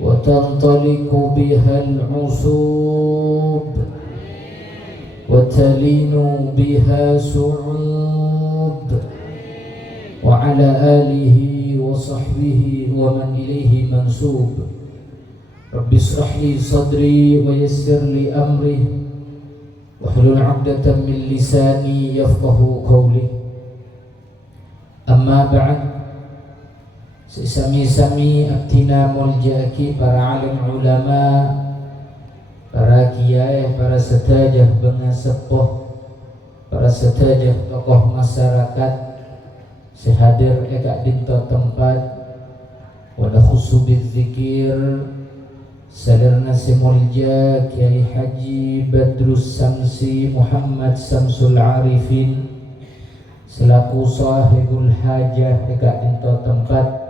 وتنطلق بها العصوب وتلين بها سعود وعلى آله وصحبه ومن إليه منسوب. رب اشرح لي صدري ويسر لي أمري واحلل عقدة من لساني يفقه قولي. أما بعد, sesami-sami abdina muljaki para alim ulama, para kiai, para setajah bengasepuh, para setajah tokoh masyarakat sehadir eka dinto tempat wala khusubiz zikir sadarna si mulja Kiai Haji Badrus Samsi Muhammad Samsul Arifin selaku sahibul hajah eka dinto tempat.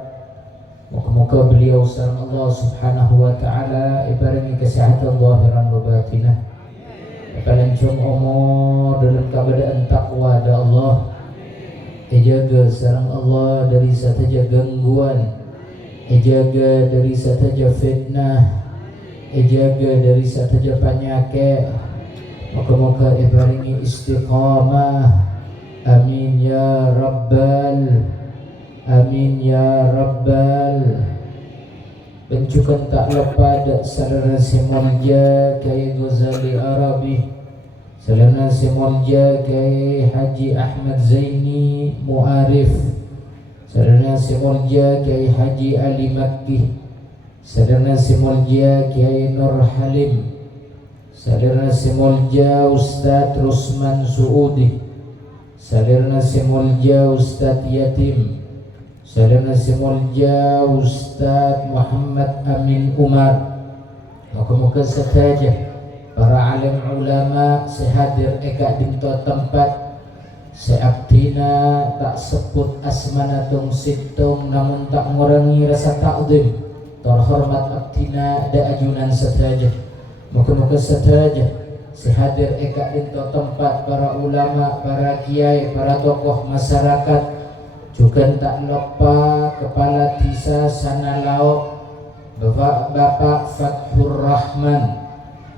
Moga-moga beliau sareng Allah Subhanahu wa taala ibarengi kesehatan zahiran wa batinah. Palancung umur dalam keadaan takwa ada Allah. Jaga sareng Allah dari sataja gangguan, jaga dari sataja fitnah, jaga dari sataja penyakit. Moga-moga ibarengi istiqamah. Amin ya rabbal amin ya rabbal. Bencukan tak lepas saudara simulja Kiai Ghazali Arabi, saudara simulja Kiai Haji Ahmad Zaini Muarif, saudara simulja Kiai Haji Ali Makki, saudara simulja Kiai Nur Halim, saudara simulja Ustadz Rusman Suudi, saudara simulja Ustadz Yatim, saudara simulja Ustadz Muhammad Amin Umar. Moga-moga saja para alim ulama sehadir eka dinto tempat seabdina tak sebut asmanatung situng namun tak mengurangi rasa takdim terhormat abdina da ajunan saja. Moga-moga saja sehadir eka dinto tempat para ulama, para kiai, para tokoh masyarakat. Juga tak lupa Kepala Desa Sanalaok Bapak Fathur Rahman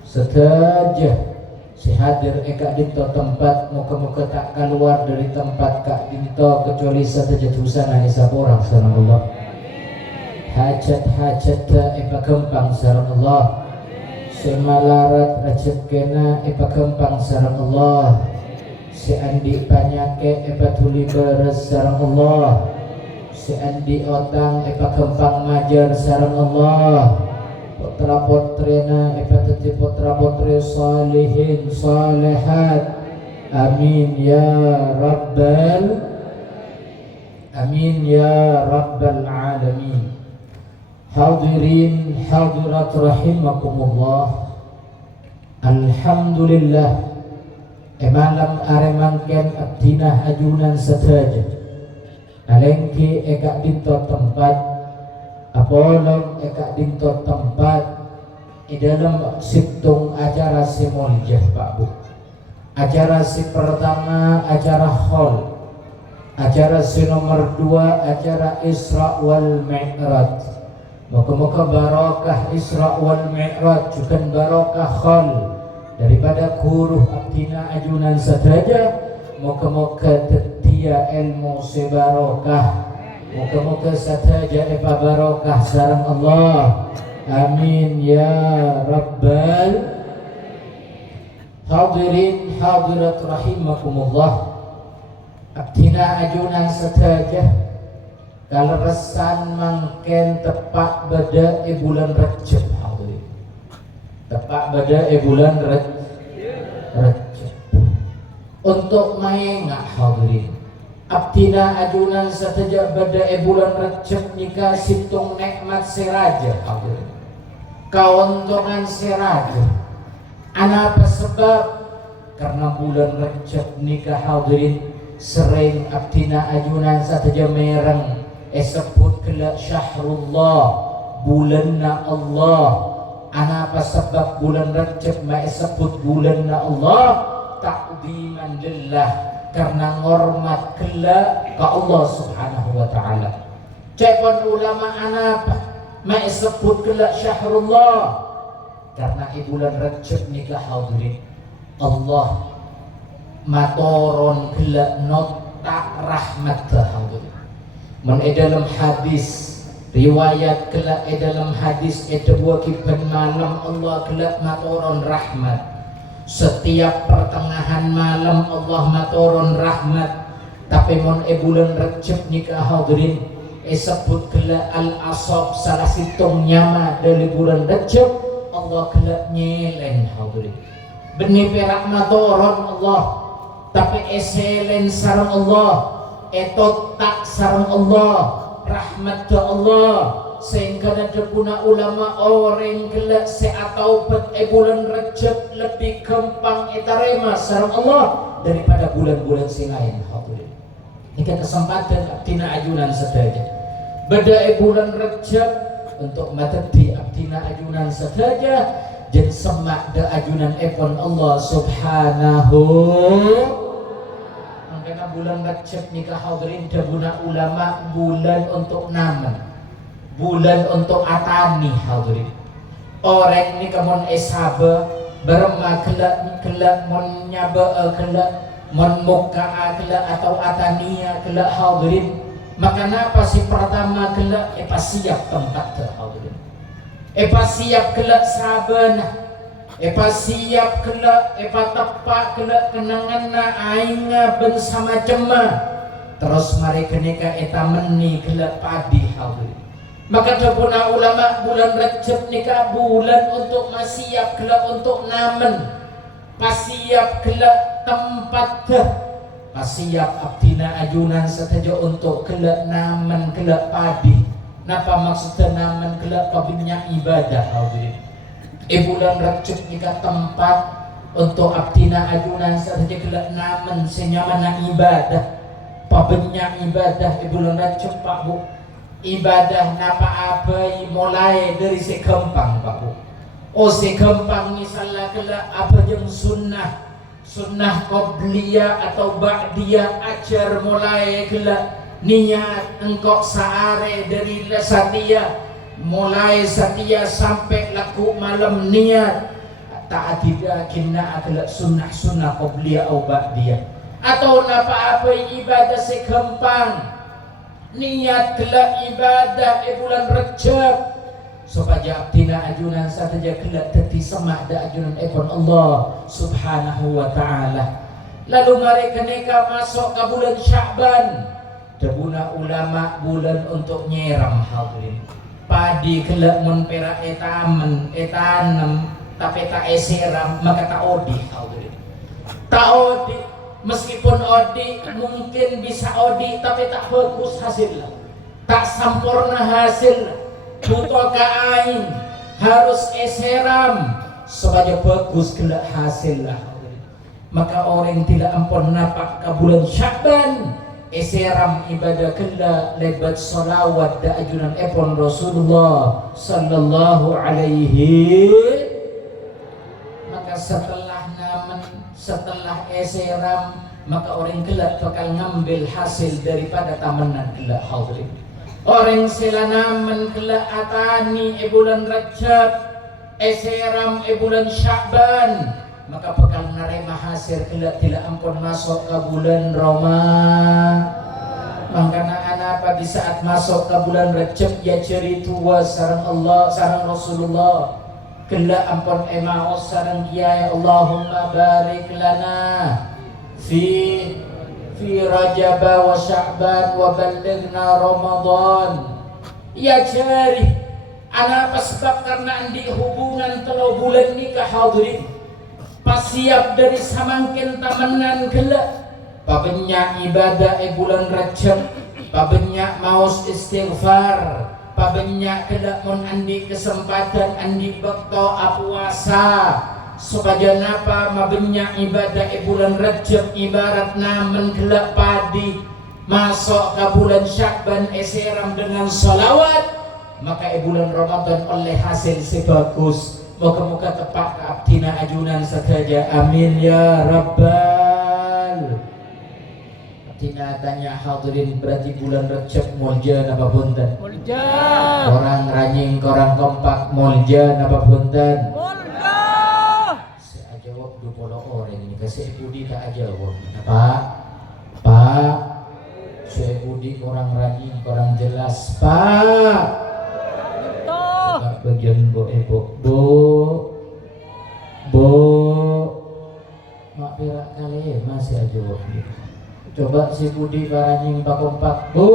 sedaja sehadir eka dinto tempat. Moga-moga tak keluar dari tempat kak dinto kecuali saja dosana isaborang sareng Allah. Hajat-hajat eka gempang sareng Allah. Semalarat rezekina eka gempang sareng Allah. Si andi panyake epa tuli beres sareng Allah, si andi otang epa kempang majar sareng Allah, putra putrina epa teti putra putri salihin salihat. Amin ya rabbal amin ya rabbal alamin. Hadirin hadirat rahimakumullah. Alhamdulillah malam aremangken abdina ajunan saja alengki eka dinto tempat apolong eka dinto tempat di dalam situng acara si muljah Pak Bu. Acara si pertama acara hall, acara si nomor 2 acara Isra wal Mi'raj. Moga-moga barokah Isra wal Mi'raj juga barokah hall daripada kuruh abdina ajunan saja. Moga-moga tetia ilmu sebarokah, moga-moga saja epa barokah sareng Allah. Amin ya rabbal. Hadirin hadirat rahimakumullah. Abdina ajunan saja kaleresan mangken tepak beda bulan Rajab. Tepat pada bulan Rajab untuk maengak hadirin abdina ajunan saja pada bulan Rajab nikah situng nikmat seraja hadirin kauntungan seraja. Apa sebab? Karena bulan Rajab nikah hadirin sering abdina ajunan saja mereng sebut kelak syahrullah bulanna Allah. Apa sebab bulan Rajab sebut bulan Allah? Ta'ziman lillah, karena ngormat kelak ke Allah Subhanahu wa taala. Cepon ulama anapa mai sebut kelak syahrullah karena bulan Rajab nikah hadirin Allah matoron kelak nota rahmat hadirin. Men dalam hadis riwayat kelak dalam hadis dua kiban malam Allah kelak matoron rahmat. Setiap pertengahan malam Allah matoron rahmat. Tapi mon bulan Rajab nikah hadirin sebut kelak al-asab salah situng nyama dari bulan Rajab Allah kelak nyelen hadirin. Benih perak matoron Allah tapi eselen sarang Allah etot tak sarang Allah rahmat Allah sehingga ada guna ulama orang kelak seatau bulan Rajab lebih gampang etarema sarang Allah daripada bulan-bulan sing lain hadirin. Ini kesempatan abdina ajunan sedaya beda bulan Rajab untuk materi abdina ajunan sedaya dan semak da ajunan epon Allah subhanahu. Karena bulan Rajab nikah hadirin da guna ulama bulan untuk naman, bulan untuk atani hadirin. Orang ni kamon esaba berma kelak mon nyaba kelak mon muka kelak atau atania kelak hadirin. Maka napa si pertama kelak siap tempat hadirin. Siap kelak saben. Siap kelak tepak kelak kenanganna aingna bersama cema. Terus mari kenika meni kelak padi hadirin. Maka dapuna ulama bulan Rajab nikah bulan untuk masiap kelak untuk namen. Pasiap kelak tempat pasiap abdina ajunan saja untuk kelak namen kelak padi. Napa maksudnya namen kelak pabinya ibadah hadirin. Bulan Rajab nikah tempat untuk abdina ajunan saja kelak namen senyamana ibadah. Pabinya ibadah bulan Rajab Pak Bu. Ibadah napa apa mulai dari sekempang Pak Bu. Sekempang misalnya kelak apa yang sunnah qobliyah atau ba'diyah ajar mulai kelak niat engkau saare dari satia mulai satia sampai laku malam niat tak ada kena kelak sunnah qobliyah atau ba'diyah atau napa apa ibadah sekempang niat kelak ibadah bulan Rajab supaya abdina ajunan saja kelak teti semak da ajunan ekon Allah subhanahu wa ta'ala. Lalu mereka neka masuk ke bulan Sya'ban debuna ulama bulan untuk nyeram hadirin. Padi kelak mun pera etanem tapi tak eseram maka tak odi hadirin. Tak odi meskipun odi mungkin bisa odi tapi tak bagus hasilnya. Tak sempurna hasilnya. Butuh kain harus eseram supaya bagus kelak hasil lah. Maka orang tidak ampun napak ke bulan Sya'ban eseram ibadah kelak lebat salawat da ajunan epon Rasulullah sallallahu alaihi. Maka setelah eseram maka orang kelak bakal ngambil hasil daripada tamanan kelak hadirin. Orang selanaman kelak atani bulan Rajab eseram bulan Sya'ban maka bakal narema hasil kelak tidak ampun masuk ke bulan Ramadan. Makanya anak di saat masuk ke bulan Rajab ya ceri tua sarang Allah sarang Rasulullah kelak ampun emaus sarang dia ya Allahumma barik lana fi Rajab wa Sya'ban wa balighna Ramadan. Ya jari anak sebab karena andi hubungan telo bulan nikah hadirin pas siap dari samangkin tamenan kelak pabenyak ibadah bulan Rajab pabenyak maus istighfar pabenyak kelak mun andi kesempatan andi bekto puasa supaya napa mabenyak ibadah bulan Rajab ibarat namen kelak padi masuk ke bulan Sya'ban eseram dengan salawat maka bulan Ramadan oleh hasil sebagus. Moga-moga tepat ke abdina ajunan saja amin ya rabbal. Tina tanya hadirin berarti bulan Rajab mulja napa punten? Mulja. Orang ranying, orang kompak mulja napa punten? Mulja. Saya jawab 20 orang ini kasih Budi tak jawab. Pak, Pak, saya Budi orang ranying, orang jelas Pak. Tak bagian bu, mak perak kali masih jawab gitu. Coba si Budi baranging pak kompak. Bu.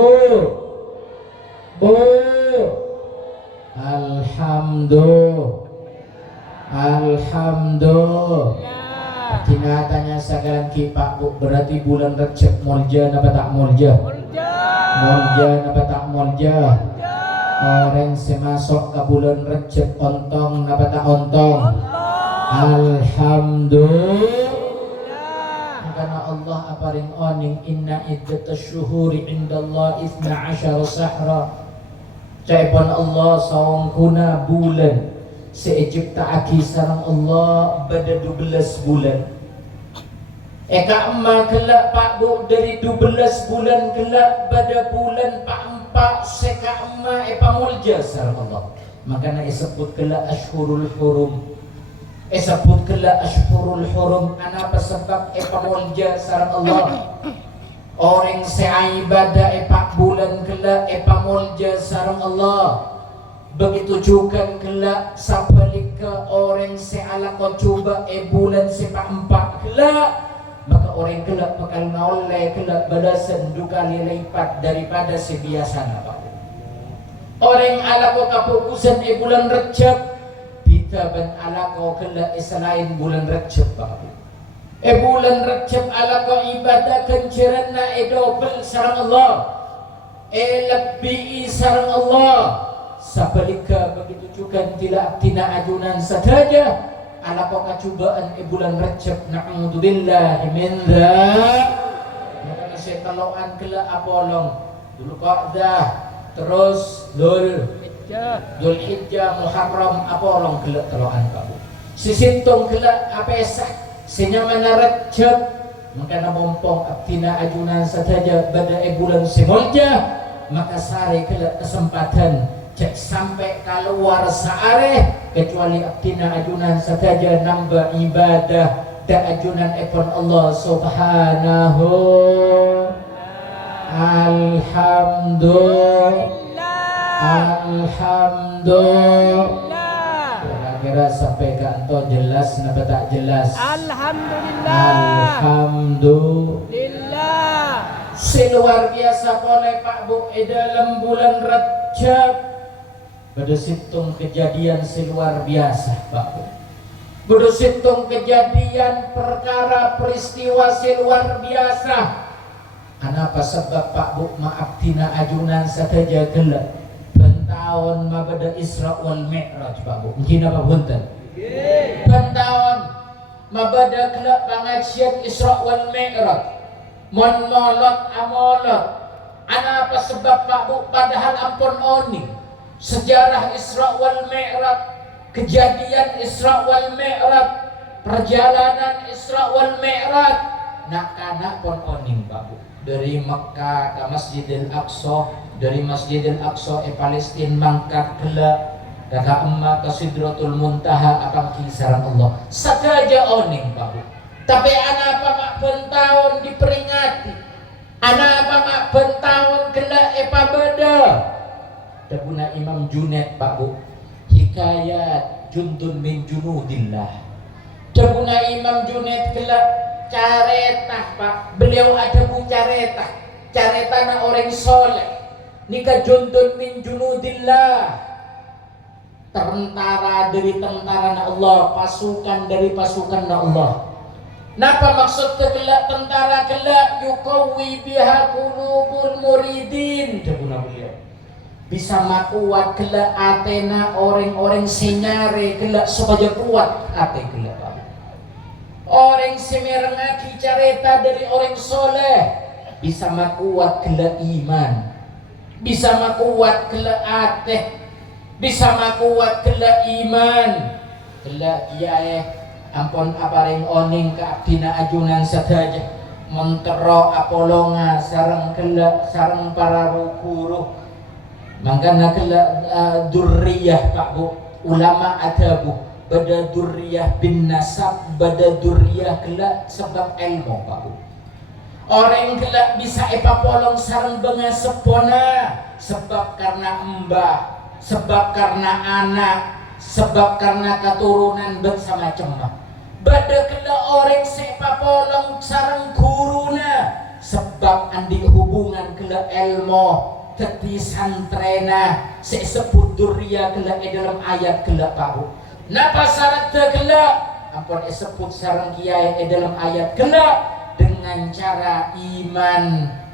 Alhamdulillah. Tina tanya sagalan ki Pak Bu berarti bulan Rajab mulja napa tak mulja? Mulja napa tak mulja? Orang semasuk ke bulan Rajab ontong napa tak ontong? Alhamdulillah. Karena Allah aparing oning inna iddatash syuhuri indallah 12 sahra. Caipun Allah sawang kuna bulan seiciptaaki sareng Allah pada 12 bulan. Eka emma kelak Pak Bu dari 12 bulan kelak pada bulan Pak Empat seka emma mulja sareng Allah. Makanya disebut kelak ashhurul hurum. Sebut kelak ashhurul hurum anapa sebab mulja sareng Allah. Orang se'ibadah bulan kelak mulja sareng Allah. Begitu juga kelak sapalika orang se'alaka coba bulan sepak empat kelak, maka orang kelak bakal noleh kelak balasan 2 kali lipat daripada sebiasanya Pak. Orang alako kapukusan bulan Rajab bitaban alako kelak selain bulan Rajab Pak. Bulan Rajab alako ibadah kencerana double sareng Allah. Lebih sareng Allah. Sabalika begitu juga tidak ajunan saja alako kacubaan bulan Rajab na'udzubillah min dzalik. Maka saya teloan kelak apolong dulu Qa'dah terus Dzulhijjah Muharram apolong kelak teloan Pak Bu. Sisintung kelak apesah senyamana Rajab maka namompong abtina ajunan saja pada bulan simulja maka sare kelak kesempatan cek sampai keluar saare kecuali abtina ajunan saja nambah ibadah dan ajunan epon Allah subhanahu. Alhamdulillah. Kira-kira sampai ke anto jelas napa tak jelas? Alhamdulillah. Seluar biasa boleh Pak Bu dalam bulan Rajab bersitung kejadian seluar biasa Pak Bu. Bersitung kejadian perkara peristiwa seluar biasa. Kenapa sebab Pak Bu maaf tina ajunan saja gelap pentahun mabada Isra wal Mi'raj Pak Bu. Mungkin apa punten? Pentahun mabada gelap pengajian Isra wal Mi'raj. Mon molot amolot. Kenapa sebab Pak Bu padahal ampun oni sejarah Isra wal Mi'raj, kejadian Isra wal Mi'raj, perjalanan Isra wal Mi'raj nak kanak pun oning Pak Bu. Dari Mekah ke Masjidil Aqsa, dari Masjidil Aqsa Palestina mangkat kelak kata emma ke Sidratul Muntaha apang kisaran Allah. Saja oning Pak Bu. Tapi anapa mak pentahun diperingati? Anapa mak pentahun kelak beda? Tabuna Imam Junaid Pak Bu hikayat jundun min junudillah. Tabuna Imam Junaid kelak caretah Pak. Beliau ada bu caretah na orang soleh nikah jundun min junudillah, tentara dari tentara na Allah, pasukan dari pasukan na Allah. Napa maksud kelak tentara kelak yuqawi biha qulubul muridin. Tabuna beliau bisa makuat kelak atena orang-orang sinyare kelak supaya kuat ate kelak orang semerengaki careta dari orang soleh bisa makuat kelak iman, bisa makuat kelak ate, bisa makuat kelak iman kelak kiai ampun aparing oning ke abdina ajunan saja montero apolonga sarang kela sarang para guru mangkana kela durriyah Pak Bu ulama adabu bada durriyah bin nasab bada durriyah kela sebab ilmu Pak Bu orang kela bisa epapolong sarang benga sepona sebab karena mbah sebab karena anak sebab karena keturunan bersama cemah bada kela orang sepapolong sarang guruna sebab andi hubungan kela ilmu teti santrena sebut durya kela dalam ayat kela paru napa syarat kela ampun sebut sarang kiai dalam ayat kela dengan cara iman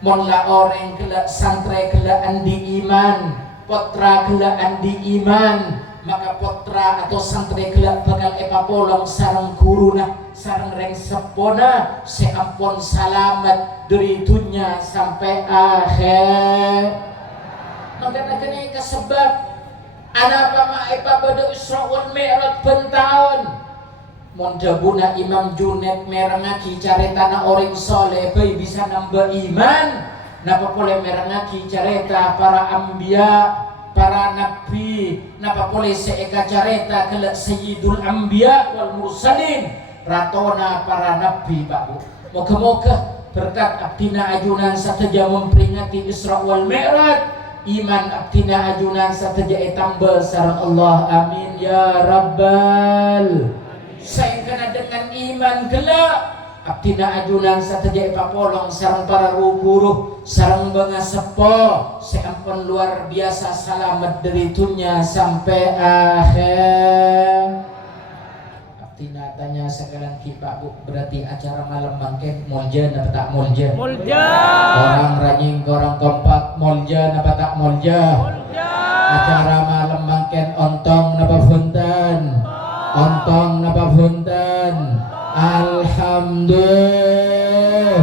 monla orang kela santre kela andi iman potra kela andi iman maka potra atau santri kelak bakal epapolong sarang guruna sarang reng sepona seampun selamat dari dunia sampai akhir maka kena kesebab anak pama epa pada Isra wal Mi'raj bentahun mondabuna Imam Junaid merengaki caretana orang soleh bayi bisa nambah iman napa boleh merengaki careta para ambia para nabi napa boleh seeka careta kelak sayyidul anbiya wal mursalin ratona para nabi Pak Bu moga-moga berkat abdina ajunan sateja memperingati Isra wal Mi'raj iman abdina ajunan sateja tambah sareng Allah amin ya rabbal saya kena dengan iman kelak abdina ajunan sateja epapolong sareng para guru sareng bangga sepo seampun luar biasa selamat dari dunia sampai akhir abdina tanya sekalian ki Pak Bu berarti acara malam bangkit mulja napa tak mulja orang rajin orang kompak mulja napa tak mulja acara malam bangkit ontong napa punten ontong napa punten alhamdulillah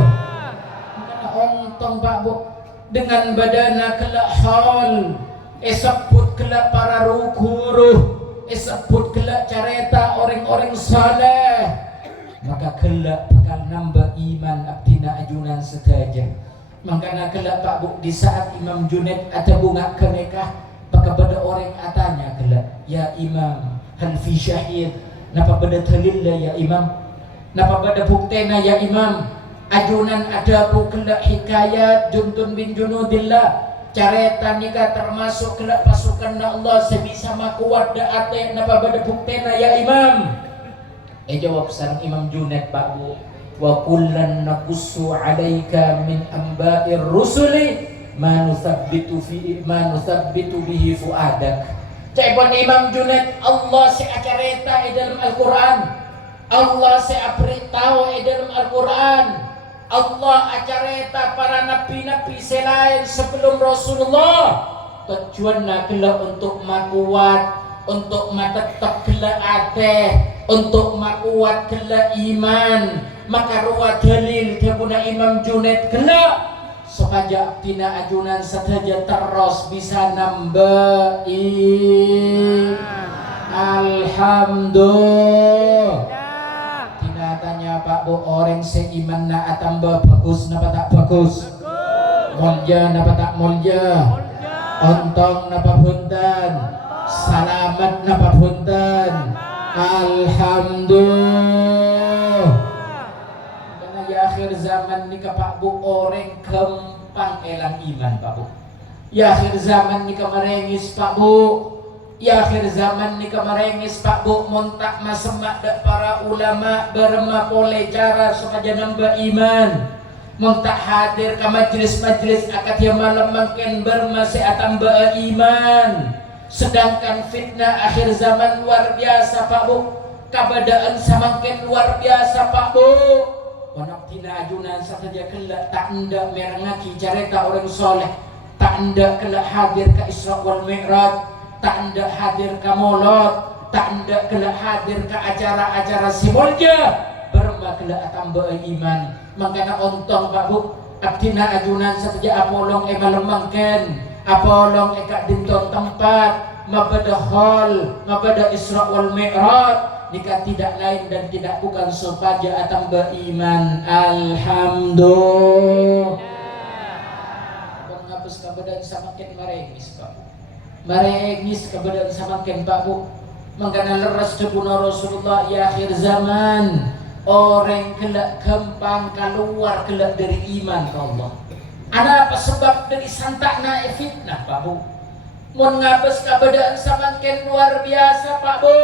ontong Pak Bu dengan badana kelak hal sebut kelak para guru sebut kelak careta orang-orang saleh maka kelak bakal nambah iman abdina ajunan sedaja makanya kelak Pak Bu di saat Imam Junaid ada bunga kenekah maka pada orang atanya kelak ya Imam hal fi syahid napa pada dalillah ya Imam napa pada buktena ya Imam ajunan ada kelak hikayat Juntun bin Junudillah careta nikah termasuk kelak pasukan Allah sebisa makuat daate napa pada buktena ya Imam jawab sareng Imam Junaid Pak Bu wa kullan naqussu alaika min amba'ir rusuli ma nusabbitu bihi fuadak cepon Imam Junaid Allah seacareta dalam Al-Qur'an Allah seaberitahu dalam Al-Qur'an Allah acareta para nabi-nabi selain sebelum Rasulullah tujuannya kelak untuk makuat untuk matetap kelak ate untuk makuat kelak iman maka ruwa dalil kebuna Imam Junaid kelak supaya tina ajunan saja terus bisa nambah alhamdulillah tanya Pak Bu orang seiman na tambah bagus napa tak bagus mulja napa tak mulja ontong napa punten selamat napa punten alhamdulillah karena di akhir zaman ni Pak Bu orang kempang elang iman Pak Bu ya akhir zaman ni merengis Pak Bu ya akhir zaman ni kemerengis Pak Bu montak masemak dak para ulama berma pole cara supaya nambah iman montak hadir ke majlis-majlis akad yang malam makin bermasih tambah iman sedangkan fitnah akhir zaman luar biasa Pak Bu kabadaan semakin luar biasa Pak Bu wanak tina ajunan saja kelak tak anda merengaki careta orang soleh tak anda kelak hadir ke Isra wal Mi'raj tak anda hadir ke molot tak anda kelak hadir ke acara-acara simulja berma kelak tambah iman makanya ontong Pak Bu abdina ajunan saja apolong malemangken apolong eka dinton tempat mabada hall mabada Isra wal Mi'raj nikah tidak lain dan tidak bukan supaya tambah iman. Alhamdulillah. Ngapus kabadan samakin marengis Pak. Marengis kabadan samakin Pak Bu. Mangkana leres debuna Rasulullah ya akhir zaman. Orang kelak gampang keluar kelak dari iman ke Allah. Ada apa sebab dari santakna fitnah Pak Bu? Mun ngabes kabadaan samakin luar biasa Pak Bu.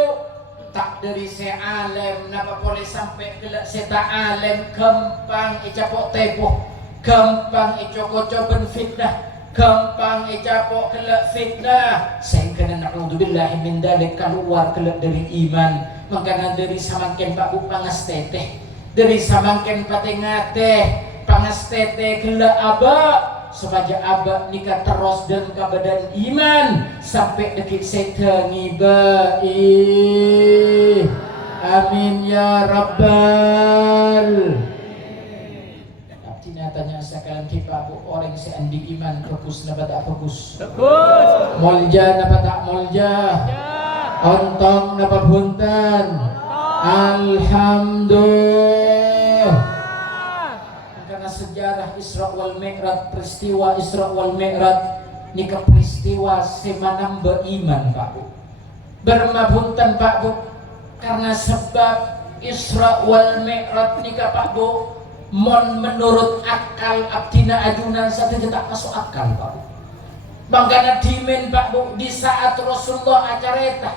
Tak dari se'alem napa boleh sampai kelak seta alem gampang icapok tepoh, gampang icoko-coben fitnah, gampang icapok kelak fitnah. Sehingga na'udzubillahi min dalik keluar kelak dari iman. Makanya dari samakin Pak Bu pangas teteh, dari samakin patengateh pangas teteh kelak abak. Supaya abak nikah terus dan kebadan iman sampai detik setan ngibai. Amin ya rabbal. Artinya tanya sekalian kita Bu, orang seandi iman fokus napa tak fokus? Fokus. Molja napa tak molja? Ontong napa bunten? Alhamdulillah. Sejarah Isra wal Mi'raj, peristiwa Isra wal Mi'raj nikah peristiwa semanamba iman Pak Bu. Bermabuntan Pak Bu, karena sebab Isra wal Mi'raj nikah Pak Bu mon menurut akal abdina ajunan satu tak masuk akal Pak Bu. Bangkana dimen Pak Bu di saat Rasulullah acareta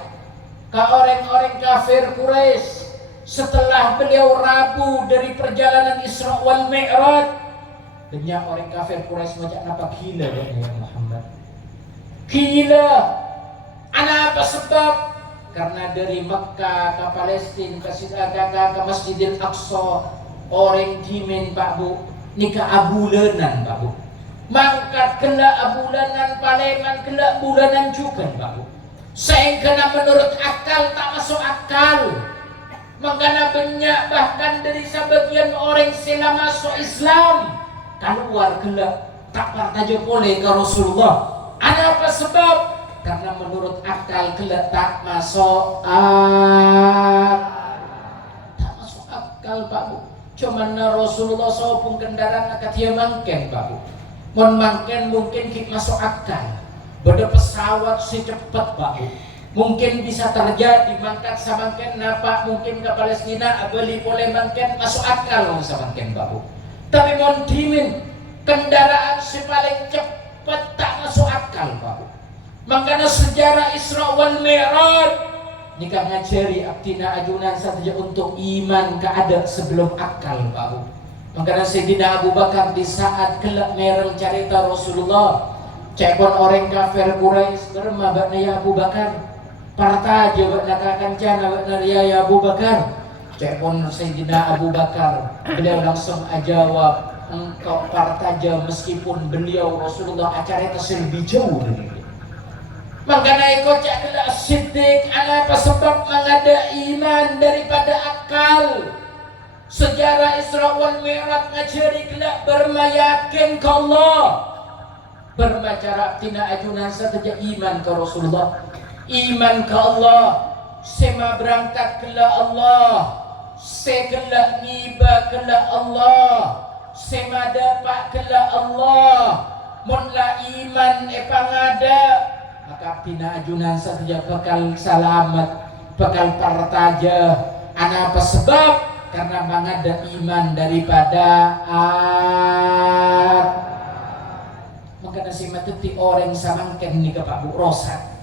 ke orang-orang kafir Quraisy. Setelah beliau rabu dari perjalanan Isra wal Mi'raj, banyak orang kafir Quraisy macam apa gila ya Muhammad. Gila. Apa sebab? Karena dari Mekah ke Palestina ke Masjidil Aqsa orang dimen Pak Bu nikah abulanan Pak Bu. Mangkat kelak abulanan Paleman kelak bulanan juga Pak Bu. Sehingga menurut akal tak masuk akal. Makanya banyak bahkan dari sebagian orang sila masuk Islam keluar gelap tak partaja boleh ke Rasulullah. Ada apa sebab? Karena menurut akal gelap tak masuk tak masuk akal Pak Bu. Cuman Rasulullah sopung kendaraan akan dia mangken Pak Bu. Mon mangken mungkin kita masuk akal. Beda pesawat si cepat Pak Bu. Mungkin bisa terjadi mangkat samangken napa mungkin ke Palestina beli boleh mangken masuk akal samangken Pak Bu. Tapi mon dimin kendaraan si paling cepat tak masuk akal Pak Bu. Makanya sejarah Isra wal Mi'raj nikah ngajari abdina ajunan saja untuk iman keadaan sebelum akal Pak Bu. Makanya Sayyidina Abu Bakar di saat kelak mereng cerita Rasulullah cekon orang kafir Quraisy bermabakna ya Abu Bakar partaja bakna kancana bakna ya Abu Bakar. Cepon Sayyidina Abu Bakar beliau langsung jawab engkau partaja meskipun beliau Rasulullah acara itu lebih jauh dari dia. Makanya ikut adalah siddiq ala apa sebab mengada iman daripada akal. Sejarah Isra wal Mi'raj ngajari kelak bermayakin ke Allah. Bermacara tina ajunan saja iman ke Rasulullah. Iman ke Allah, sema berangkat ke Allah, segelak niba ke Allah, sema dapat ke Allah, munla iman pangada, maka pina ajunan saja bakal selamat, bakal partaja. Apa sebab? Karena mengada iman daripada maka nasi mateti orang samangken ni ke Pak Bu Rosak.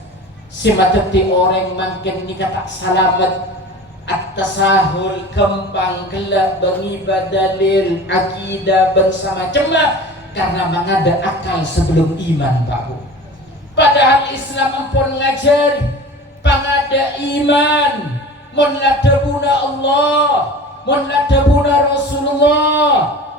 Si mateti orang makin ni kata salamat at-tasahul kembang kelak beribadah dalil akidah bersama cuma karena mengada akal sebelum iman Pak Bu. Padahal Islam pun ngajari pangada iman mun ladabuna Allah, mun ladabuna Rasulullah,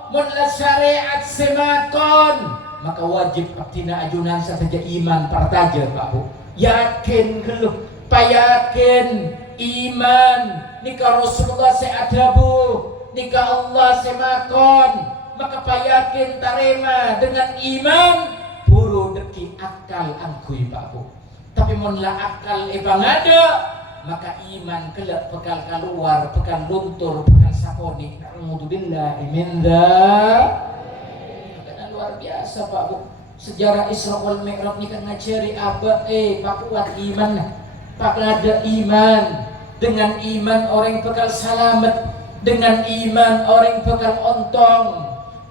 mun la syariat semakon, maka wajib abdina ajunan saja iman partaja Pak Bu. Yakin geluh, payakin iman nikah Rasulullah seadabu, nikah Allah semakon, maka payakin tarema dengan iman buru deki akal angkui Pak Bu. Tapi munlah akal bang ada maka iman kelak bekal keluar, bekal luntur, bekal sakoni. Na'udzubillahi min dzalik. Karena luar biasa Pak Bu. Sejarah Isra wal Mi'raj ni kan ngajari apa Pak kuat iman. Pak ada iman. Dengan iman orang bekal selamat. Dengan iman orang bekal ontong.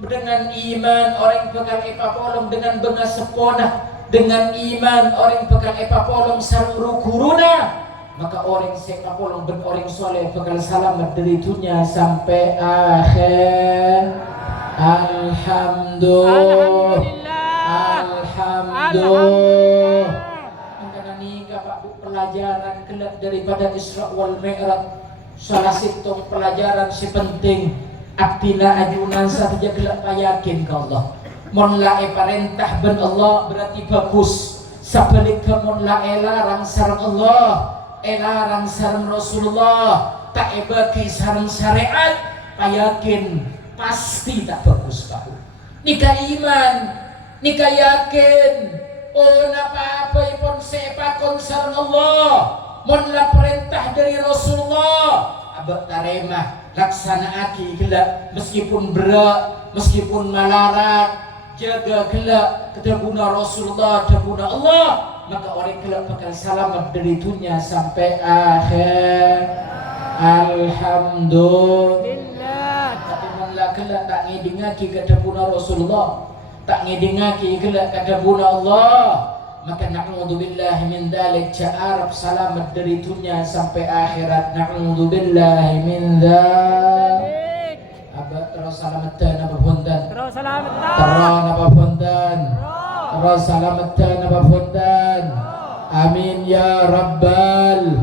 Dengan iman orang bekal epapolong dengan benga sepona. Dengan iman orang bekal epapolong sarung kuruna. Maka orang sepapolong ben orang soleh bekal selamat dari dunia sampai akhir. Alhamdulillah. Karena nikah Pak Bu, pelajaran kelak daripada Isra wal Mi'raj. Salah satu pelajaran si penting. Aktina ajunan saja kelak payakin ke Allah. Mon lae perintah ben Allah berarti bagus. Sebaliknya mon lae larang sareng Allah, larang sareng Rasulullah, tak bagi sareng syariat, payakin pasti tak bagus Pak. Nikah iman, nikah yakin. Oh napa apa pun sepakon sareng Allah. Mon la perintah dari Rasulullah, abak taremah laksanaaki kelak meskipun berat, meskipun malarat, jaga kelak kedabuna Rasulullah, kedabuna Allah, maka orang kelak bakal selamat dari dunia sampai akhir. Alhamdulillah. Tapi malah kelak tak ngidingaki kedabuna Rasulullah, tak ngidingaki kelak kedabuna Allah, maka na'udzubillahi min dzalik, Arab selamat dari dunia sampai akhirat. Na'udzubillahi min dzalik. Abah terus salamatan apa punten? Terus salamatan. Terus apa punten? Terus salamatan apa punten? Amin ya rabbal.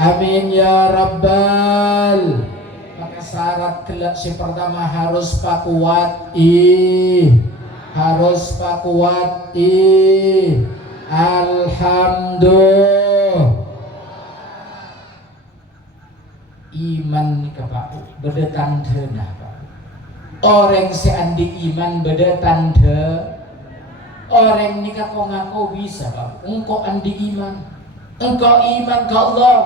Amin ya rabbal. Maka syarat kelak si pertama harus pakuat harus pakuat Alhamdulillah. Iman ke Pak beda tanda nah Pak. Orang seandi iman beda tanda. Orang nikah kau ngaku bisa Pak. Engkau andi iman. Engkau iman ke Allah.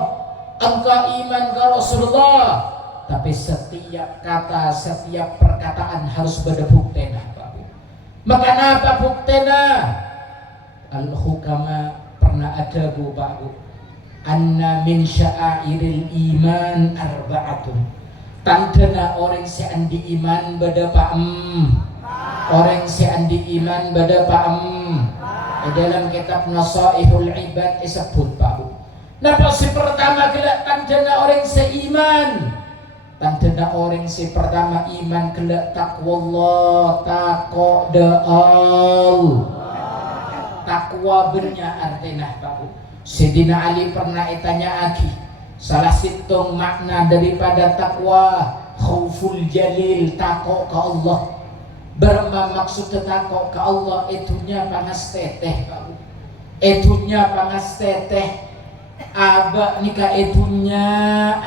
Engkau iman ke Rasulullah. Tapi setiap kata, setiap perkataan harus beda bukti nah Pak. Maka apa buktena? Al-hukama pernah ada Bu Pak Bu. Anna min sya'airil iman arba'atun. Tandana orang seandi iman beda orang seandi iman beda dalam kitab Nasaihul Ibad disebut Pak Bu. Napa si pertama kelak tandana orang seiman. Tandana orang si pertama iman kelak taqwallah, takwa takwa bernya artinya Pak. Sayyidina Ali pernah ditanya lagi salah satu makna daripada takwa khauful jalil, takwa ke Allah. Bermaksud takwa ke Allah itunya pangas teteh Pak. Itunya pangas teteh. Aba nikah itunya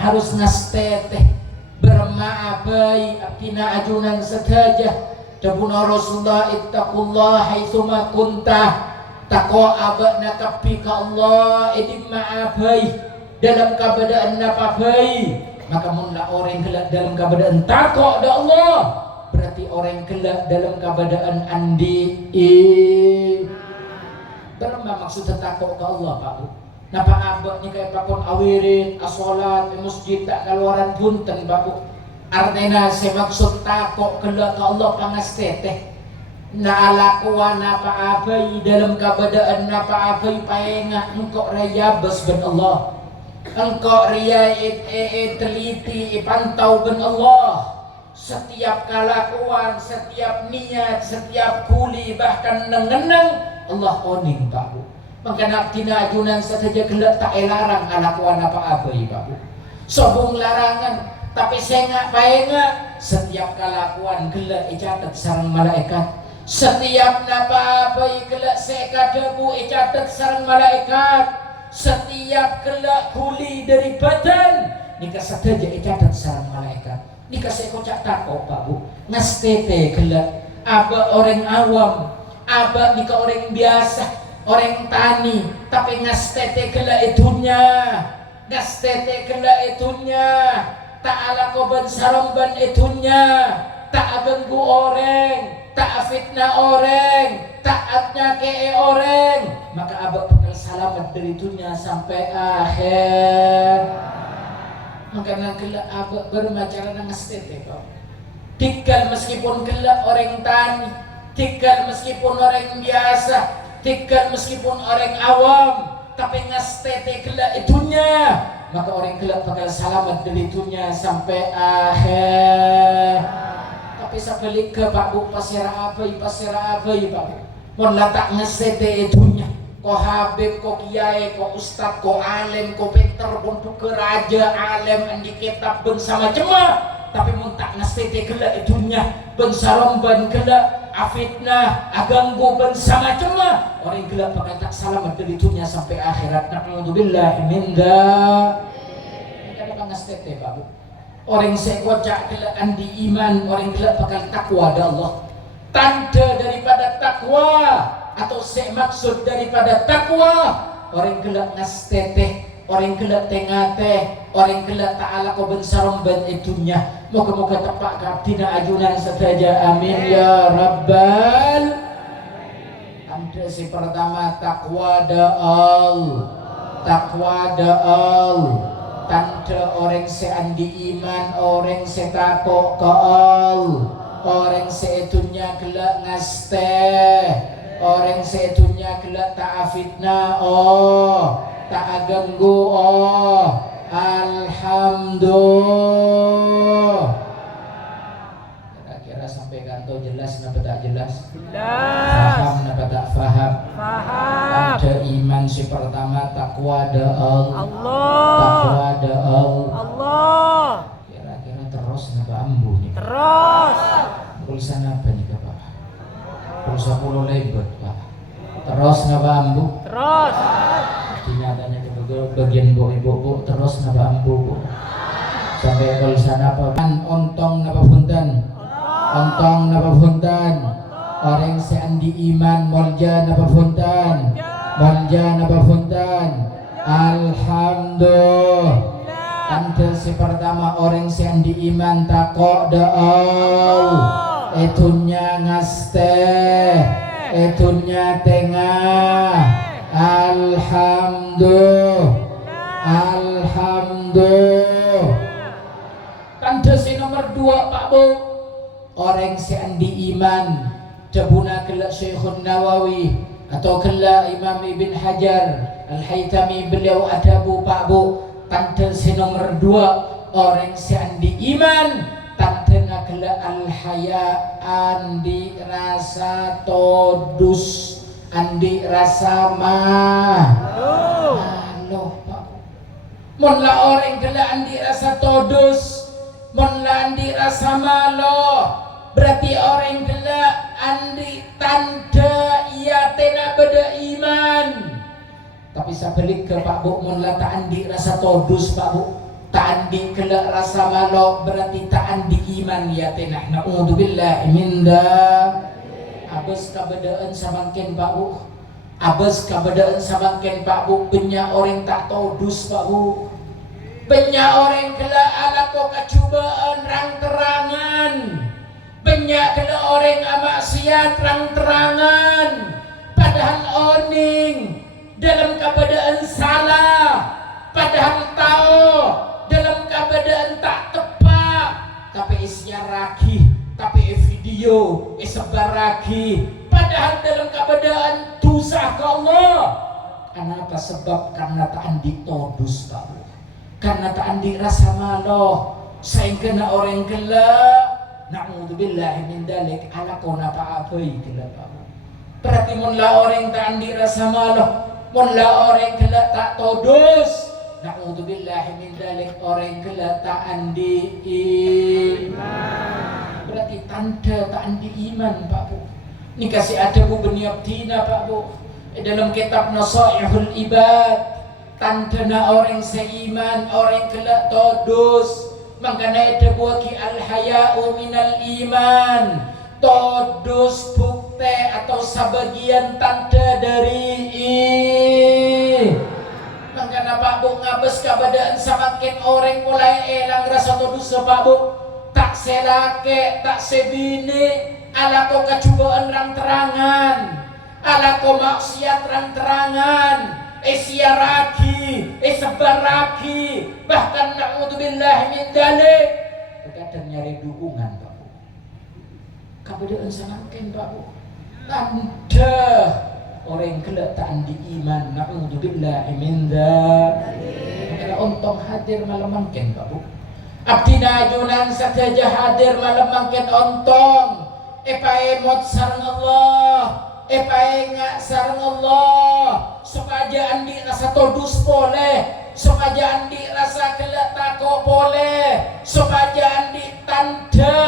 harus ngas teteh. Bermaabai akina ajunan saja. Dabuna Rasulullah ittaqullah haitsuma kuntah. Takwa abad nakapi ke Allah edim ma'abai dalam keadaan napabai. Maka mula orang kelak dalam keadaan takwa da Allah berarti orang kelak dalam keadaan andi bermaksud takwa ke Allah Pak. Napa abad ni kayak pakon awirin asolat masjid tak keluaran punten Pak. Artinya semaksud takwa kelak ke Allah pangas teteh. Naalakuan apa-apai dalam keadaan apa-apai paenga engkau raya bas ben Allah, engkau raya teliti pantau ben Allah. Setiap kelakuan, setiap niat, setiap kuli bahkan nengeneng Allah oning Pak Bu. Maka nak tina ajunan saja gelak tak larang kelakuan apa-apai Pak Bu. Sobung larangan tapi sengak paenga setiap kelakuan gelak icatat sareng malaikat. Setiap napa-apa kelak sekadamu icatat sareng malaikat. Setiap kelak kuli dari badan nikah saja icatat sareng malaikat. Nikah sekocak takok Pak Bu. Ngastete kelak aba orang awam, aba nikah orang biasa, orang tani, tapi ngastete kelak itunya ngastete kela itunya ta'ala koban saromban itunya tak ganggu orang, tak fitnah orang, taatnya ke orang, maka abah bakal selamat dari dunia sampai akhir. Maka nangkela abah bermacara nang stete kau. Tinggal meskipun kelak orang tani, tinggal meskipun orang biasa, tinggal meskipun orang awam, tapi ngastete kelak itunya, maka orang kelak bakal selamat dari dunia sampai akhir. Tapi sebalik ke Pak Bu pasira apa Pak Bu. Mon letak ngesete itunya. Ko Habib, ko Kiai, ko Ustad, ko Alim, ko Pinter, pun raja Alim andi kitab bersama cema. Tapi mon tak ngesete kela itunya bensaromban kela afitnah aganggu bersama cema. Orang kela pakai tak selamat dari dunia sampai akhirat. Na'udzubillah min dzalik. Kada ngesete Pak Bu. Orang sekocak kelak andi iman, orang kelak bakal takwa ada Allah. Tanda daripada takwa atau maksud daripada takwa, orang kelak ngasteteh, orang kelak tengate, orang kelak ta'ala ko bensaromban itunya. Moga-moga tepak kabdina ajunan sadaja amin ya rabbal. Tanda si pertama takwa da Allah, takwa da Allah. Tanda orang seandi iman, orang setakok ke Allah, orang seitunya kelak ngasteh, orang seitunya kelak tak fitnah, tak ganggu, alhamdulillah. Kira-kira sampai kanto jelas napa tak jelas? Faham napa tak faham? Faham. Ada iman si pertama takwa ada Allah. Takwa ada Allah. Kira-kira terus napa ambu nih? Terus. Pulsa napa nih Pak? Pulsa pulau lebet Pak. Terus napa ambu? Terus. Nyatanya ke bagian ibu terus napa ambu Bu? Sampai pulsa napa? Ontong napa punten? Ontong napa punten? Orang seandi iman molja napa punten? Molja napa punten? Alhamdulillah. Tanda si pertama orang seandi iman takok daal, itunya ngasteh, itunya tengah. Alhamdulillah. Alhamdulillah. Tanda si nomor 2 Pak Bu, orang seandi iman jabuna kelak Syekhun Nawawi atau kelak Imam Ibn Hajar Al-Haytami, beliau adabu Pak Bu. Tanda si nomor 2 orang seandi iman, tanda kelak al-haya, andi rasa todus, andi rasa malu Pak Bu. Mon la orang kelak andi rasa todus, mon la andi rasa malu, berarti orang kelak andi tanda ia tena beda iman. Tapi sabalik ke Pak Bu, mun la ta'andi rasa todus Pak Bu, ta'andi kelak rasa malu, berarti ta'andi iman ya tenah. Na'udzubillah min dzalik. Abes kabedaan samangken Pak Bu, abes kabedaan samangken Pak Bu, banyak orang tak todus Pak Bu, banyak orang kelak ala ko kacubaan rang terangan, banyak kelak orang amaksiat rang terangan, padahal oning dalam keadaan salah, padahal tahu dalam keadaan tak tepat, tapi isinya ragi, tapi video sebar ragi, padahal dalam keadaan dosa ke Allah. Kenapa? Sebab karena tak andi todus Pak Bu, karena tak andi rasa malu, sehingga orang gelap. Na'udzubillah min dzalik, ala kau napa apa gelap Pak Bu. Berarti munlah orang tak andi rasa malu, munlah orang kelak tak todus, na'udzubillah min dzalik, orang kelak tak andi iman. Berarti tanda tak andi iman Pak Bu. Ini kasih ada Bu Beniabdina Pak Bu, dalam kitab Nasaihul Ibad, tanda orang seiman, orang kelak todus. Makanya ada buaki al-haya'u minal iman, todus bukti atau sebagian tanda dari makanya Pak Bu ngabes kabar keadaan semakin orang mulai elang rasa dosa Pak Bu, tak selake, tak sebini, ala ko kecubaan terang-terangan, ala ko maksiat terang-terangan, siaraki, sebaraki, bahkan na'udzubillah min dalik. Kadang nyari dukungan Pak Bu. Keadaan semakin Pak Bu. Anda orang kelak tak andi iman, na'udzubillah min dalik. Kalau untung hadir malam mungkin Pak Bu. Abdi najunan saja hadir malam mungkin untung. Epae mot sareng Allah, epae ngak sareng Allah, supaya andi rasa todus boleh, supaya andi rasa kelak tako boleh, supaya andi tanda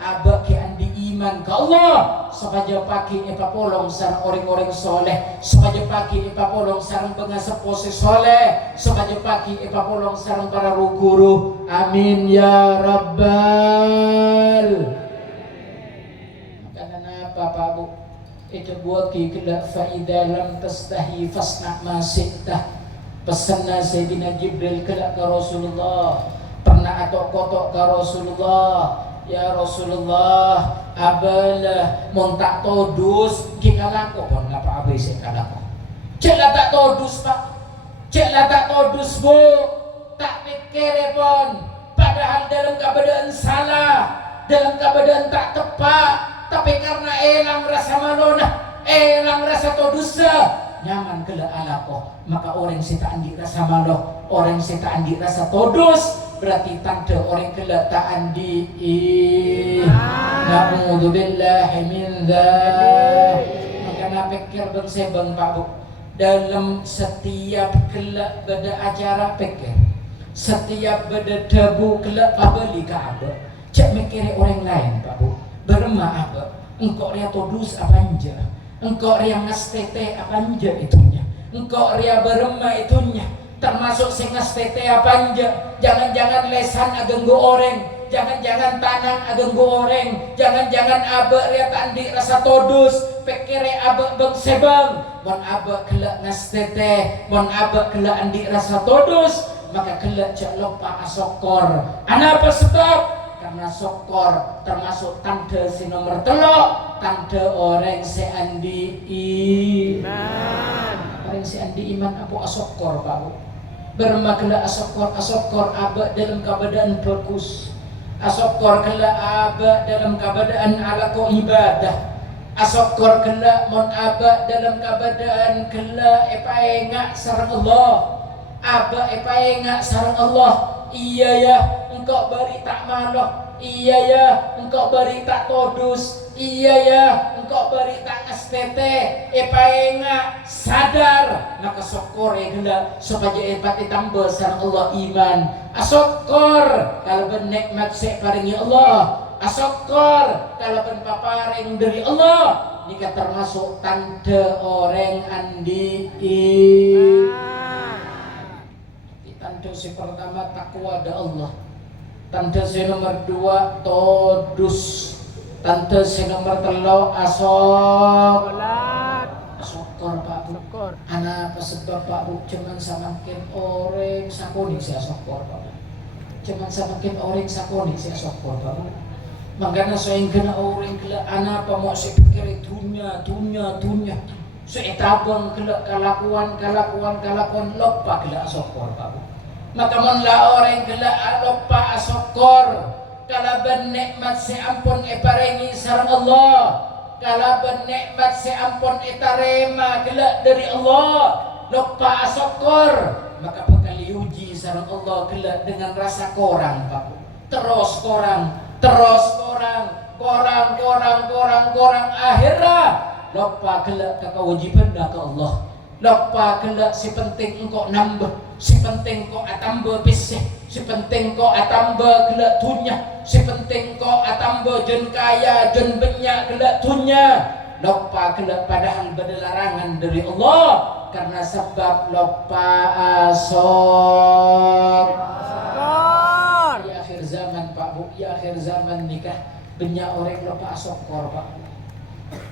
abak ke andi iman ke Allah, supaya pagi epa polong sareng orang-orang soleh, supaya pagi epa polong sareng pengaseposi soleh, supaya pagi epa polong sareng para guru. Amin ya rabbal. Bapak Bu, itu buat kiklah faida lam tastahi fasna ma syi'tah. Pesanna Sayyidina Jibril kelak ke Rasulullah, pernah atau kotok ke Rasulullah, ya Rasulullah, abalah montak todus kikalako pun ngapa abai sekalako. Ceklah tak todus Pak, ceklah tak todus Bu, tak mikir pun, padahal dalam keadaan salah, dalam keadaan tak tepat. Tapi karena elang rasa malona, elang rasa todusa, nyaman kela alako, maka orang sita andi rasa malo, orang sita andi rasa todus, berarti tanda orang kela tak andi. Na'udzubillahi min dzalik. Maka pikir bang sebang Pak Bu, dalam setiap kela beda acara pikir, setiap beda debu kela pabeli Ka'bah, cek mikir orang lain Pak Bu. Berma apa? Engkau ria todus apa anja? Engkau ria ngastete apa anja itunya? Engkau ria berma itunya? Termasuk sing ngastete apa anja? Jangan-jangan lesan agenggo orang, jangan-jangan tanang agenggo orang, jangan-jangan abe ria tandi rasa todus, pekere abe bang sebang, mon abe kelak ngastete, mon abe kelak andi rasa todus, maka kelak jak lupa asokor. Ana apa sebab? Karena sokor termasuk tanda si nomor telok, tanda orang seandi iman. Orang seandi iman apa asokor Pak Bu? Bermakna asokor abad dalam keadaan bagus, asokor kala abad dalam keadaan ala ko ibadah, asokor kala mon abad dalam keadaan kala epae ngak sareng Allah, abad epae ngak sareng Allah. Iya ya, engkau beri tak maloh. Iya ya, engkau beri tak todus. Iya ya, engkau beri tak ngestete. Epaenga sadar, maka sokor ya genda supaya epat ditambah sareng Allah iman. Asokor kalau bernikmat sek paringi Allah. Asokor kalau paparing dari Allah. Nika termasuk tanda orang andi tanda si pertama takwa ada Allah, tanda si nomor dua todus, tanda si nomor telo asokor Pak Bu. Anak apa sebab Pak Bu? Cuman semakin orang sakoni si asokor Pak Bu. Cuman semakin orang sakoni si asokor Pak Bu. Makanya saya kena orang kela anak apa mau saya pikir dunia. Setabang kelak kalakuan lupa kelak asokor Pak Bu. Maka monlah orang kelak lupa asokor, kalau bernikmat seampun iparengi sareng Allah, kalau bernikmat seampun itarema kelak dari Allah, lupa asokor, maka bakal diuji sareng Allah kelak dengan rasa korang Pak Bu. Terus korang akhirnya lupa kelak kewajiban ke Allah, lupa kelak si penting engkau nambah, si penting kau atambah bisih, si penting kau atambah kelak dunya, si penting kau atambah jen kaya jen banyak kelak dunya, lupa kelak padahal berlarangan dari Allah karena sebab lupa asok. Di akhir zaman Pak Bu, di akhir zaman nikah banyak orang lupa asokor Pak Bu.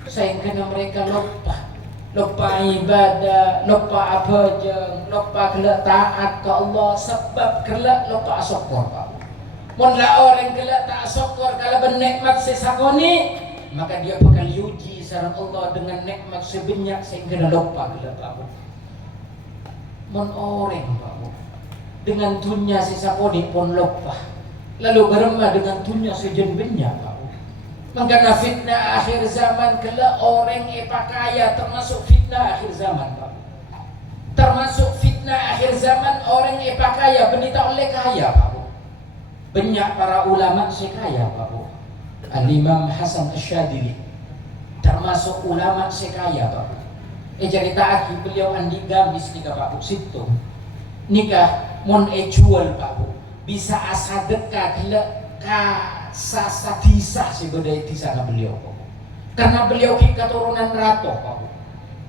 Saya kena mereka lupa lupa ibadah, lupa apa je, lupa kelak taat ke Allah sebab kelak lupa syukur Pak. Mun la orang kelak tak syukur kalau bernikmat sesakoni, maka dia bakal diuji sareng Allah dengan nikmat sebanyak sehingga lupa kelak Pak. Mun orang Pak dengan dunia sesakoni pun lupa, lalu beremah dengan dunia sejen banyak Pak. Maka fitnah akhir zaman kelak orang kaya termasuk fitnah akhir zaman Pak. Termasuk fitnah akhir zaman orang kaya benita oleh kaya Pak. Banyak para ulama sekaya Pak. Al-Imam Hasan Asyadili termasuk ulama sekaya Pak. Cerita aki beliau andi gamis nikah Pak situ. Nikah mon jual Pak. Bisa asadekah kelak ka sasa disa sebagai di sana beliau karena beliau keturunan ratu Pak.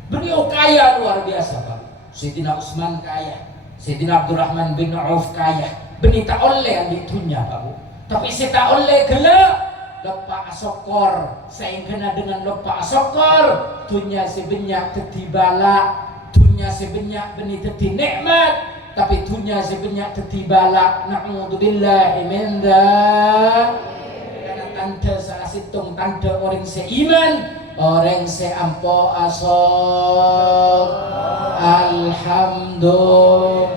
Beliau kaya luar biasa Pak. Sayyidina Utsman kaya, Sayyidina Abdurrahman bin Auf kaya, benita oleh yang ditunya Pak. Tapi seta oleh gelak lepa asokor sehingga dengan lepa asokor dunia sebanyak ketibala, dunia sebanyak benita nikmat, tapi dunia sebanyak ketibala. Na'udzubillahi min dzalik. Tanda saasitung tanda orang seiman, orang seampo asok. Alhamdulillah.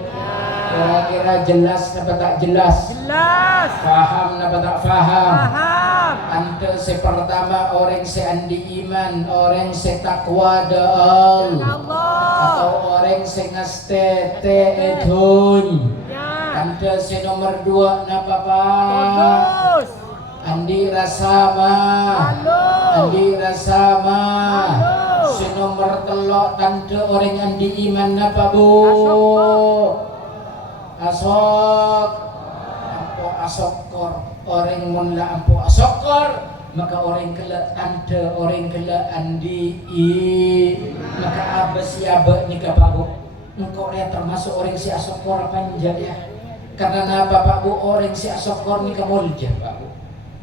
Kira-kira jelas apa tak jelas? Jelas. Faham apa tak faham? Paham. Tanda pertama orang seandi iman, orang setakwa Allah, atau orang sengastete edun. Tanda nomor 2 napa Pak? Bagus. Andi rasama, andi rasama. Nomor 3 tanda orang andi iman napa Bu? Asok. Ampo asokor. Orang munla ampo asokor, maka orang kelak tanda orang kelak andi maka abas siaba nikah Pak Bu. Engkau dia termasuk orang si asokor panjang ya. Karena apa Pak Bu? Orang si asokor nikah mulja Pak Bu.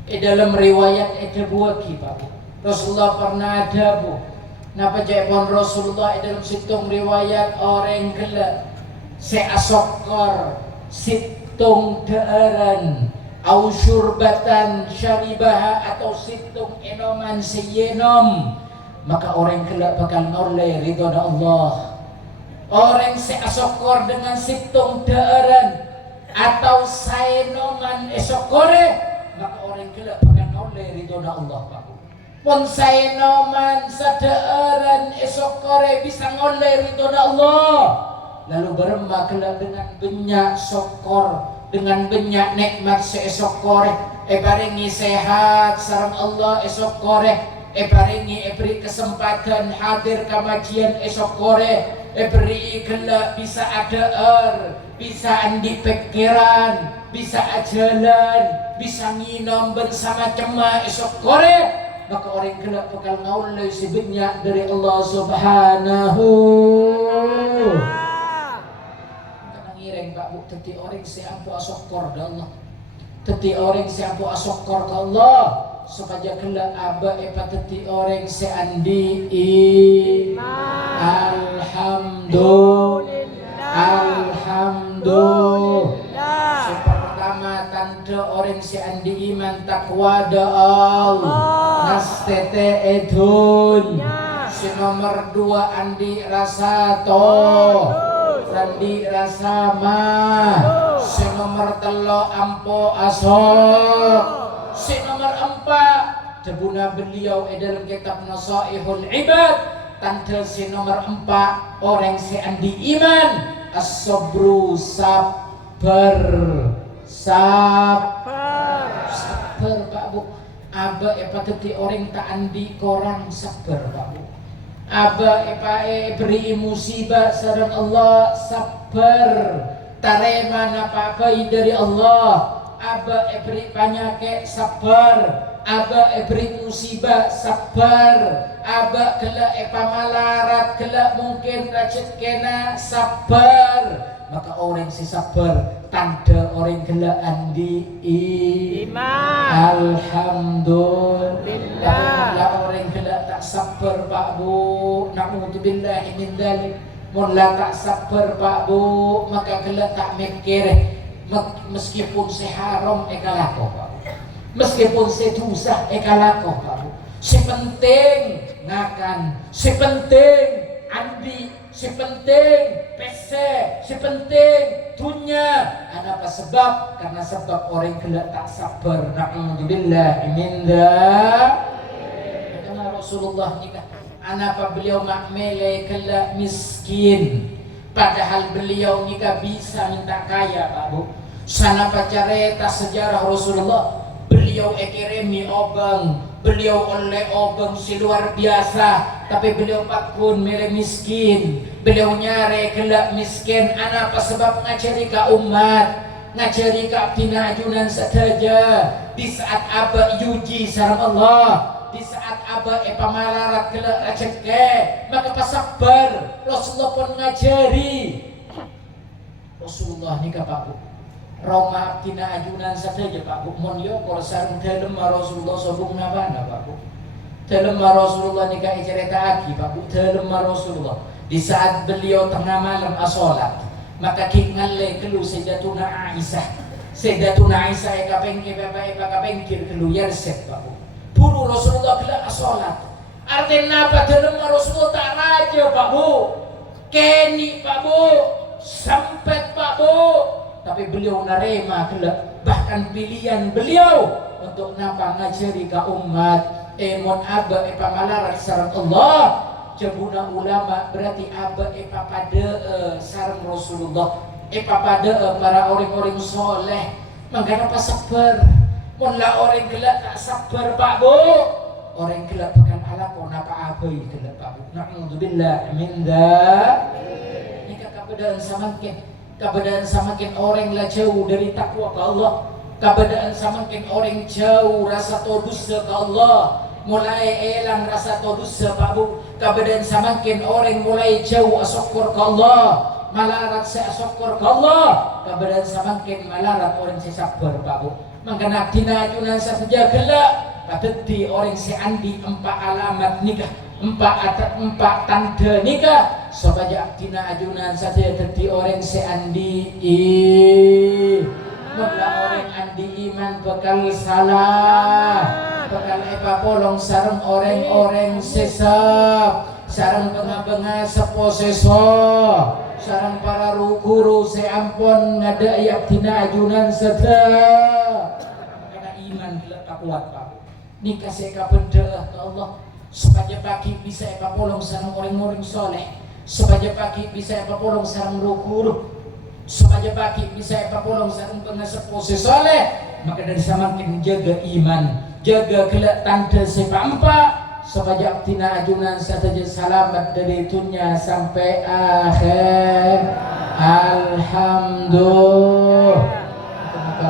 Dalam riwayat ada buaki Pak Bu. Rasulullah pernah ada Bu. Napa jaipon Rasulullah dalam situng riwayat orang kelak si asokor situng daaran au syurbatan syaribaha atau situng enoman siyenom, maka orang kelak bakal ngoleh ridho Allah. Orang si asokor dengan situng daaran atau saenoman esokore, maka orang kelak bakal ngoleh ridho Allah Pak. Pun saenoman sadaaran esokore bisa ngoleh ridho Allah. Lalu berembah kelak dengan banyak syukur, dengan banyak nikmat seesokore, paringi sehat sareng Allah esokore, paringi beri kesempatan hadir kamajian esokore, beri kelak bisa ada bisa andi pikiran, bisa jalan, bisa nginom bersama cema esokore, maka orang kelak bakal ngaulai sebanyak dari Allah Subhanahu. Pak Bu, teti orang siampu asokor ke Allah, teti orang siampu asokor ke Allah, supaya kelak aba teti orang seandi alhamdulillah. Pertama tanda orang seandi iman takwa Allah, nastete edun. Nomor 2 andi rasa Randi rasama. Nomor 3 ampo asok. Nomor 4 debuna beliau dalam kitab Nasaihul Ibad, tanda nomor 4 orang andi iman as-sabru sabar Pak Bu. Aba teti orang tak andi korang sabar Pak Bu. Aba beri musibah sareng Allah sabar, tarema apa-apa dari Allah. Aba beri penyakit sabar, aba beri musibah sabar, aba kelak malarat kelak mungkin racet kena sabar. Maka orang si sabar tanda orang kelak andi iman. Alhamdulillah. Orang kelak tak sabar sabar Pak Bu, na'udzubillahi min dzalik. Mun la tak sabar Pak Bu, maka kelak tak mikir meskipun seharam ekalako Pak Bu. Meskipun sedosa ekalako Pak Bu. Si penting ngakan, si penting andi, si penting pese, si penting dunia. Apa sebab? Karena sebab orang kelak tak sabar. Na'udzubillahi min dzalik. Karena Rasulullah nikah. Anapa beliau makmele kelak miskin, padahal beliau nikah bisa minta kaya Pak Bu. Sana pacareta sejarah Rasulullah, beliau ekiremi obeng, beliau oleh obeng si luar biasa, tapi beliau pakun mele miskin, beliau nyare kelak miskin. Anapa sebab ngajari ka umat, ngajari ka abdina ajunan saja. Di saat aba yuji sarang Allah, di saat aba pamalarat kelak rezeki, maka pasabar. Rasulullah pun ngajari. Rasulullah nikah Pak Bu, Roma abdina ajunan saja Pak Bu. Mon yo kor sareng dalem Rasulullah sobung nabana Pak Bu. Dalem Rasulullah nikah cerita aki Pak Bu. Dalem Rasulullah di saat beliau tengah malam asolat, maka kingalle kelu Sayyidatuna Aisyah. Sayyidatuna Aisyah eka pengke eka pengkir kelu yarsep Pak Bu. Buru Rasulullah kelak sholat. Artinya apa? Dalam Rasulullah tak raja Pak Bu, keni Pak Bu, sempet Pak Bu, tapi beliau narema kelak. Bahkan pilihan beliau untuk napa ngajari ka umat. Mon aba pamalarat sareng Allah. Jabuna ulama berarti aba pada sareng Rasulullah. Pada para orang-orang soleh. Mangga apa sabar. Mun la orang gelak tak sabar Pak Bu, orang gelak pekan alakon apa abai gelak Pak Bu. Na'udzubillah min dzalik. Nikah kabadaan samakin orang lah jauh dari takwa ke Allah. Kabadaan samakin orang jauh rasa dosa ke Allah, mulai elang rasa dosa Pak Bu. Kabadaan samakin orang mulai jauh asyukur ke Allah, malarat saya asyukur ke Allah. Kabadaan samakin malarat orang saya sabar Pak Bu. Maka nakdina ajunan saja gelak di orang seandi empat alamat nikah, empat tanda nikah. Supaya akdina ajunan saja di orang seandi maka orang andi iman bakal salah, bakal polong sareng orang sesap, sareng benga-benga seposeso, sareng para guru seampun ngadai akdina ajunan saja. Iman tak kuat Pak. Nikah saya berdoa ke Allah supaya pagi bisa polong sareng orang-orang soleh, supaya pagi bisa polong sareng guru, supaya pagi bisa polong sareng pengasepuh soleh. Maka dari samakin jaga iman, jaga kelak tanda sepampa supaya aktina ajunan saja selamat dari dunia sampai akhir. Alhamdulillah.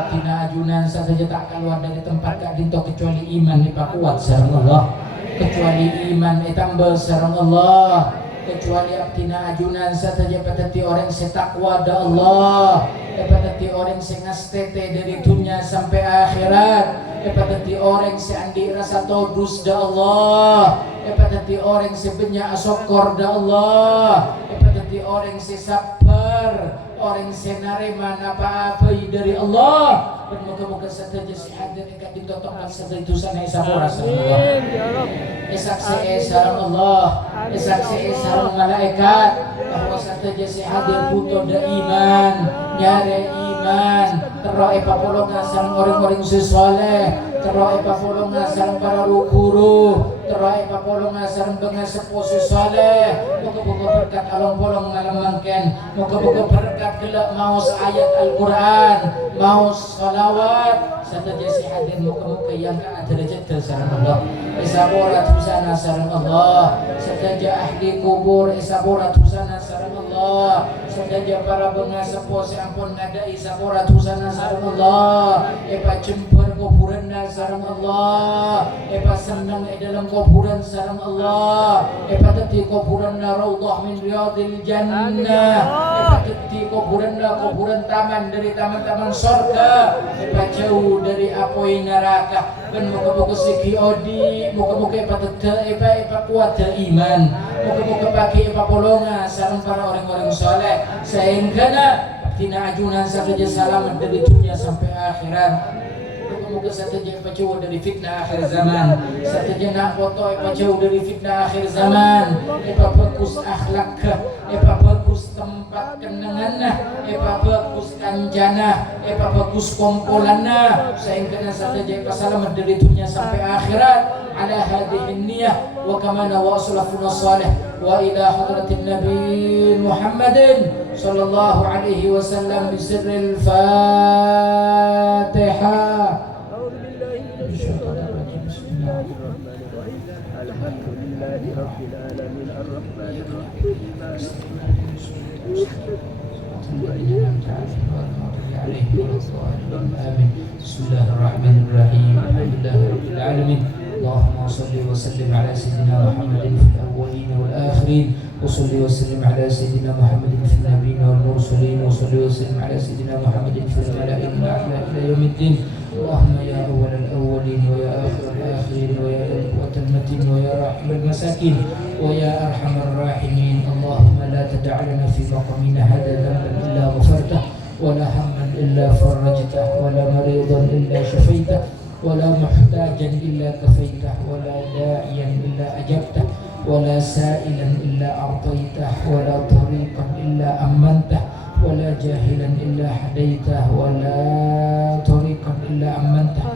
Tina ajunan saja tak keluar dari tempat gak dinto kecuali iman ni Pak kuat sareng Allah, kecuali iman tambah sareng Allah, kecuali tina ajunan saja patati orang setakwa da Allah, patati orang sengastete dari dunia sampai akhirat, patati orang seandi rasa todus da Allah, patati orang sebenya asokor da Allah, patati orang sesabar, orang senarema apa dari Allah. Dan moga-moga saja si hadir dekat ditotokan saja itu sana isapora sareng Allah. Isaksi sareng Allah, isaksi sareng malaikat bahwa saja si hadir butuh da iman, nyare iman, teroe papolongan sareng orang-orang sesoleh, teroe papolongan sareng para guru, teroe papolongan sareng pengasepuh sesoleh. Moga-moga berkat along polong ngalamangken, moga-moga berkat gelak maus ayat Al-Quran, maus salawat saja si hadir muka-muka yang ada derajat sareng Allah. Isaborat husana sareng Allah, saja ahli kubur isaborat husana sareng Allah, saja para pengasepuh sampun ngadai isaborat husana sareng Allah. Jemper kuburan sareng Allah, epa senang dalam kuburan sareng Allah, epa teti kuburan raudhah min riyadil jannah, epa teti kuburan taman dari taman-taman surga, epa jauh dari apoi neraka. Ben muka-muka segi odi, muka-muka epa tete epa kuat iman, muka-muka pakai epa polonga sareng para orang-orang soleh, sehingga tina ajunan saja selamat dari dunia sampai akhirat. Moga saja jauh dari fitnah akhir zaman. Saja nak foto jauh dari fitnah akhir zaman. Epa bagus akhlak, epa bagus tempat kenanganna, epa bagus kanjana, epa bagus kompolanna. Sehingga saja epa selamat dari dunia sampai akhirat. Ala hadhihi niyyah wa kama nawassul salih wa ila hadratin nabi Muhammadin sallallahu alaihi wasallam bi sirril Fatihah. Bismillahirrahmanirrahim. Alhamdulillahirabbil alamin. Allahumma shalli wa sallim ala sayyidina Muhammadin fil awwalin wal akhirin wa shalli wa sallim ala sayyidina Muhammadin fil nabiyyin wal mursalin wa shalli wa sallim ala sayyidina Muhammadin fil mala'ikati a'la ila yaumiddin. Allahumma ya awwalal awwalin wa ya akhiral akhirin wa ya quwwatal matin wa ya rahimul masakin wa ya arhamar rahimin. Allahumma la tada' lana fi maqamina hadha dhanban illa ghafartah wa la hamman illa farajtah wa la maridan illa shafaitah ولا محتاجا إلا كفيته ولا داعيا إلا أجبته ولا سائلا إلا أعطيته ولا طريقا إلا أمنته ولا جاهلا إلا هديته ولا طريقا إلا أمنته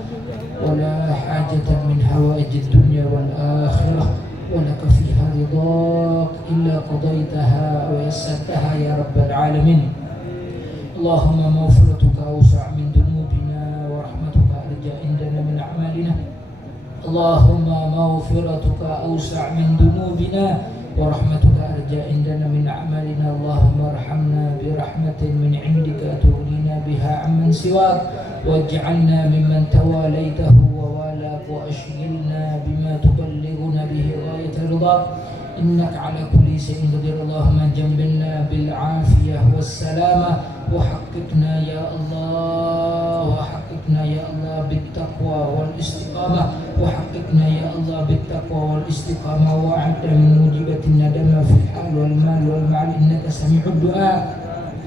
ولا حاجة من حوائج الدنيا والآخرة ولك فيها رضاك إلا قضيتها ويسرتها يا رب العالمين. اللهم مغفرتك أوسع من ذنوبنا ورحمتك أرجى عندنا من أعمالنا. اللهم مغفرتك أوسع من ذنوبنا ورحمتك أرجى عندنا من أعمالنا. اللهم ارحمنا برحمة من عندك تغنينا بها عمن سواك واجعلنا ممن تواليته ووالاك وأشغلنا بما تبلغنا به غاية رضاك إنك على كل شيء قدير. اللهم جنبنا بالعافية والسلامة وحققنا يا الله بالتقوى والاستقامة وحققنا يا الله بالتقوى والاستقامة وأعد من موجبة الندامة في الحال والمال والمال إنك سميع الدعاء.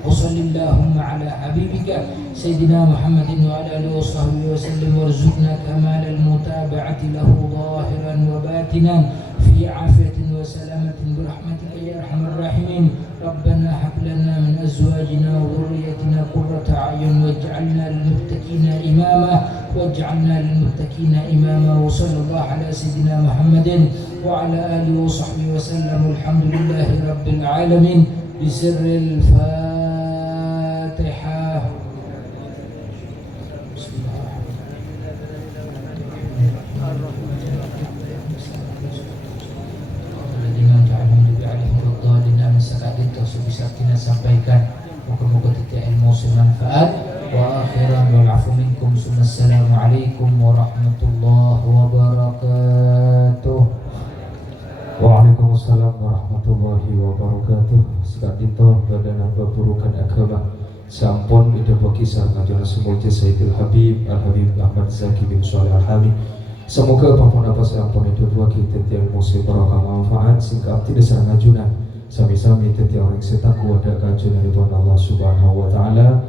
وصل اللهم على حبيبك سيدنا محمد وعلى آله وصحبه وسلم وارزقنا كمال المتابعة له ظاهرا وباطنا في عافية وسلامة برحمتك يا أرحم الراحمين. ربنا هب لنا من أزواجنا وذريتنا قرة أعين واجعلنا للمتقين إماما وصلى الله على سيدنا محمد وعلى آله وصحبه وسلم. الحمد لله رب العالمين بسر الفاتحة. Bisa kita sampaikan, moga-moga kita ilmu bermanfaat. Wa akhiran wal afu minkum. Assalamualaikum warahmatullahi wabarakatuh. Waalaikumsalam warahmatullahi wabarakatuh. Sekadito badan baburukan agama sampun ida pakisah ngajana semulti Sayyidil Habib Al-Habib Ahmad Zaki bin Shalih Al-Hamid. Semoga apapun apa sampun itu dua kita tiang musib barokah manfaat singkap tidak sarang ngajuna sami-sami teti orang setakwa ada kajian dari Tuhan Allah Subhanahu wa taala.